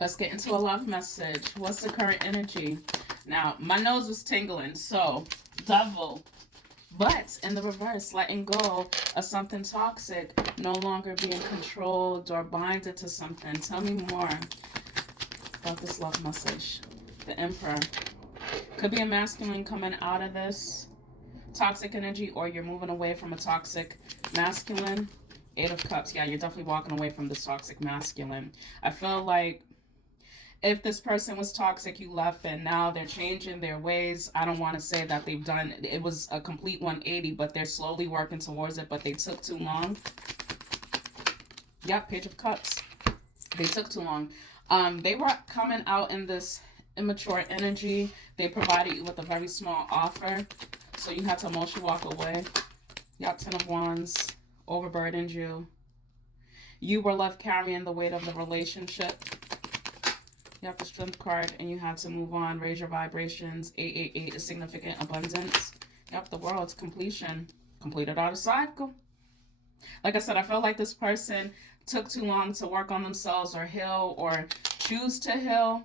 Let's get into a love message. What's the current energy? Now, my nose was tingling, so devil. But in the reverse, letting go of something toxic, no longer being controlled or binded to something. Tell me more about this love message. The Emperor. Could be a masculine coming out of this toxic energy, or you're moving away from a toxic masculine. Eight of Cups. Yeah, you're definitely walking away from this toxic masculine. I feel like if this person was toxic, you left, and now they're changing their ways. I don't want to say that they've done it was a complete 180, but they're slowly working towards it, but they took too long. Yep, Page of Cups. They took too long. They were coming out in this immature energy. They provided you with a very small offer, so you had to emotionally walk away. Yep, Ten of Wands overburdened you. You were left carrying the weight of the relationship. You have the Strength card, and you had to move on, raise your vibrations. 888 is significant abundance. Yep, the World's completion. Completed out of cycle. Like I said, I feel like this person took too long to work on themselves or heal or choose to heal.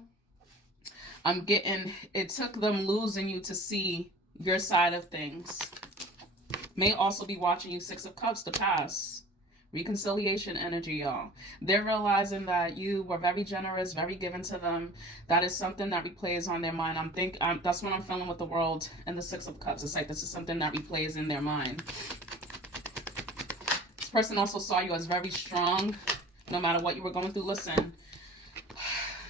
I'm getting, it took them losing you to see your side of things. May also be watching you. Six of Cups to pass. Reconciliation energy, y'all. They're realizing that you were very generous, very given to them. That is something that replays on their mind. That's what I'm feeling with the World and the Six of Cups. It's like this is something that replays in their mind. This person also saw you as very strong, no matter what you were going through. Listen,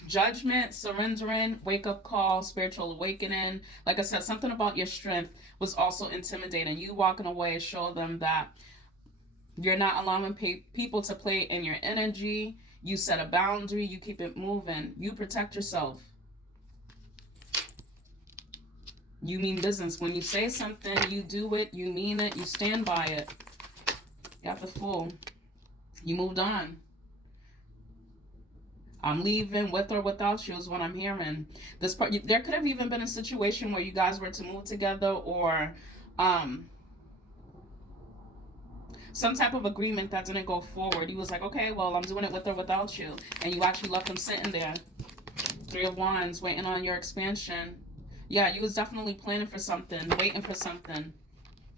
judgment, surrendering, wake-up call, spiritual awakening. Like I said, something about your strength was also intimidating. You walking away show them that you're not allowing people to play in your energy. You set a boundary. You keep it moving. You protect yourself. You mean business. When you say something, you do it. You mean it. You stand by it. Got the Fool. You moved on. I'm leaving with or without you is what I'm hearing. This part, there could have even been a situation where you guys were to move together, or some type of agreement that didn't go forward. You was like, okay, well, I'm doing it with or without you. And you actually left them sitting there. Three of Wands, waiting on your expansion. Yeah, you was definitely planning for something, waiting for something.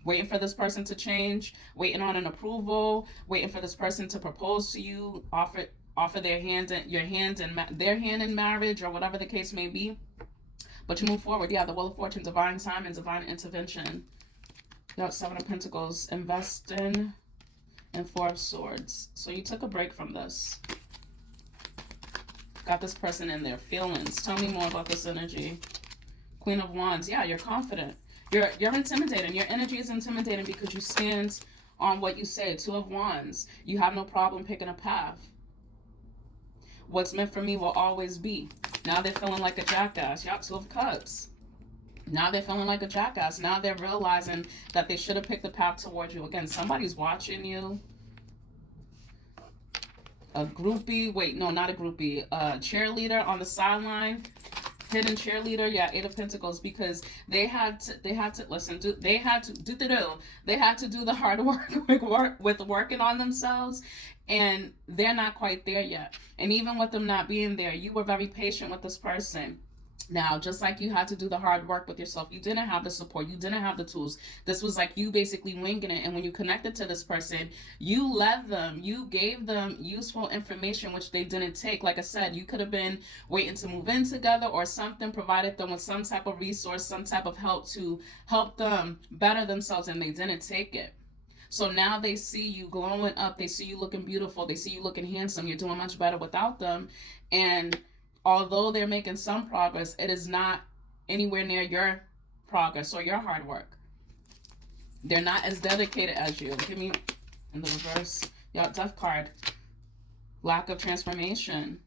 Waiting for this person to change, waiting on an approval, waiting for this person to propose to you, offer their hand and your hand and their hand in marriage, or whatever the case may be. But you move forward. Yeah, the Wheel of Fortune, divine time and divine intervention. You have Seven of Pentacles, investing, and Four of Swords. So you took a break from this. Got this person in their feelings. Tell me more about this energy. Queen of Wands. Yeah, you're confident. You're intimidating. Your energy is intimidating because you stand on what you say. Two of Wands. You have no problem picking a path. What's meant for me will always be. Now they're feeling like a jackass. Y'all, Two of Cups. Now they're feeling like a jackass. Now they're realizing that they should have picked the path towards you. Again, somebody's watching you. A groupie. Wait, no, not a groupie. A cheerleader on the sideline. Hidden cheerleader. Yeah, Eight of Pentacles, because they had to listen. They had to do the hard work with working on themselves, and they're not quite there yet. And even with them not being there, you were very patient with this person. Now, just like you had to do the hard work with yourself, you didn't have the support, you didn't have the tools. This was like you basically winging it. And when you connected to this person, you led them, you gave them useful information, which they didn't take. Like I said, you could have been waiting to move in together or something, provided them with some type of resource, some type of help to help them better themselves, and they didn't take it. So now they see you glowing up, they see you looking beautiful, they see you looking handsome, you're doing much better without them. And although they're making some progress, it is not anywhere near your progress or your hard work. They're not as dedicated as you. Give me in the reverse. Y'all, Death card. Lack of transformation.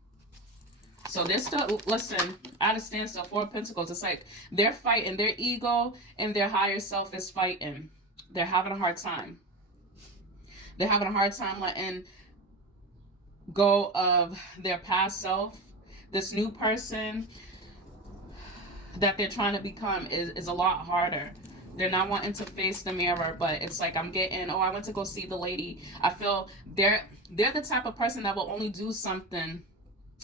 So they're still, listen, at a standstill. Four of Pentacles. It's like they're fighting. Their ego and their higher self is fighting. They're having a hard time. They're having a hard time letting go of their past self. This new person that they're trying to become is a lot harder. They're not wanting to face the mirror, but it's like I'm getting, oh, I went to go see the lady. I feel they're the type of person that will only do something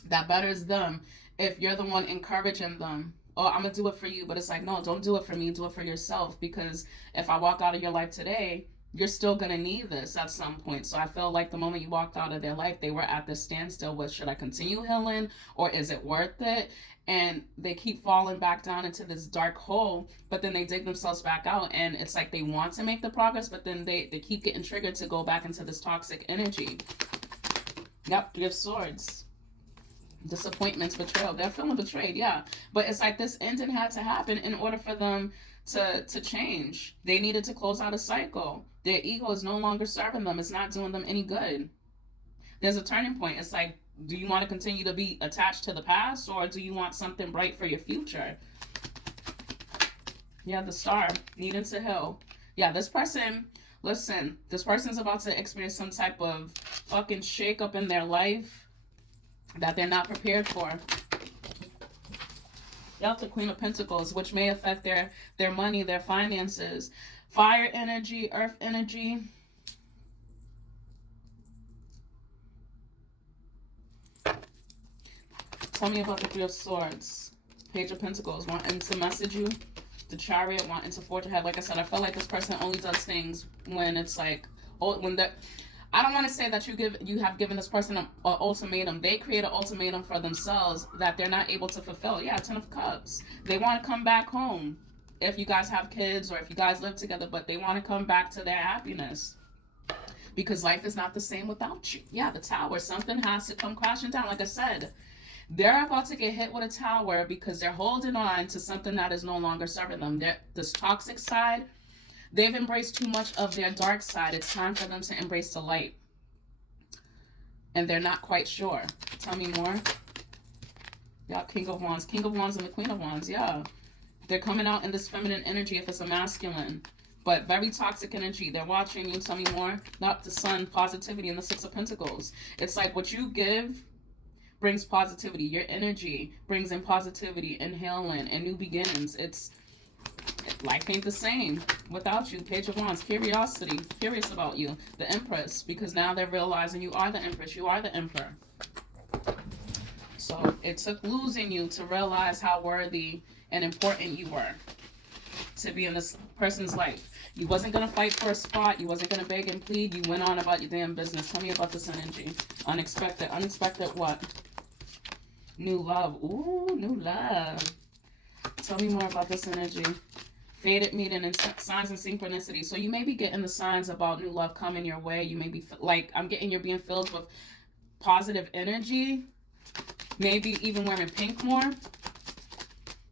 that betters them if you're the one encouraging them. Oh, I'm gonna do it for you, but it's like, no, don't do it for me, do it for yourself, because if I walk out of your life today, you're still gonna need this at some point. So I feel like the moment you walked out of their life, they were at this standstill with, should I continue healing, or is it worth it? And they keep falling back down into this dark hole, but then they dig themselves back out, and it's like they want to make the progress, but then they keep getting triggered to go back into this toxic energy. Yep, Three of Swords. Disappointments, betrayal. They're feeling betrayed, yeah. But it's like this ending had to happen in order for them to change. They needed to close out a cycle. Their ego is no longer serving them. It's not doing them any good. There's a turning point. It's like, do you want to continue to be attached to the past, or do you want something bright for your future? Yeah, the Star, needing to heal. Yeah, this person, listen, this person's about to experience some type of fucking shake-up in their life that they're not prepared for. Yep, the Queen of Pentacles, which may affect their money, their finances. Fire energy, earth energy. Tell me about the Three of Swords. Page of Pentacles, wanting to message you. The Chariot, wanting to forge ahead. Like I said, I feel like this person only does things when it's like, oh, when the, I don't want to say that you have given this person an ultimatum. They create an ultimatum for themselves that they're not able to fulfill. Yeah, Ten of Cups. They want to come back home if you guys have kids or if you guys live together, but they want to come back to their happiness. Because life is not the same without you. Yeah, the Tower. Something has to come crashing down. Like I said, they're about to get hit with a tower because they're holding on to something that is no longer serving them. This toxic side, they've embraced too much of their dark side. It's time for them to embrace the light. And they're not quite sure. Tell me more. Yeah, King of Wands. King of Wands and the Queen of Wands, yeah. They're coming out in this feminine energy if it's a masculine. But very toxic energy. They're watching you. Tell me more. Not the Sun, positivity, and the Six of Pentacles. It's like what you give brings positivity. Your energy brings in positivity and healing and new beginnings. It's life ain't the same without you. Page of Wands, curiosity, curious about you. The Empress, because now they're realizing you are the Empress, you are the Emperor. So it took losing you to realize how worthy and important you were to be in this person's life. You wasn't going to fight for a spot. You wasn't going to beg and plead. You went on about your damn business. Tell me about this energy. Unexpected. Unexpected what? New love. Ooh, new love. Tell me more about this energy. Fated meeting and signs and synchronicity. So you may be getting the signs about new love coming your way. You may be like, I'm getting you're being filled with positive energy. Maybe even wearing pink more.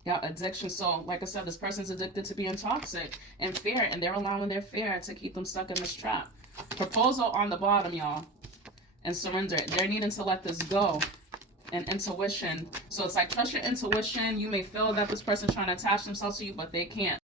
Yeah, addiction. So, like I said, this person's addicted to being toxic and fear, and they're allowing their fear to keep them stuck in this trap. Proposal on the bottom, y'all. And surrender. They're needing to let this go. And intuition. So it's like, trust your intuition. You may feel that this person's trying to attach themselves to you, but they can't.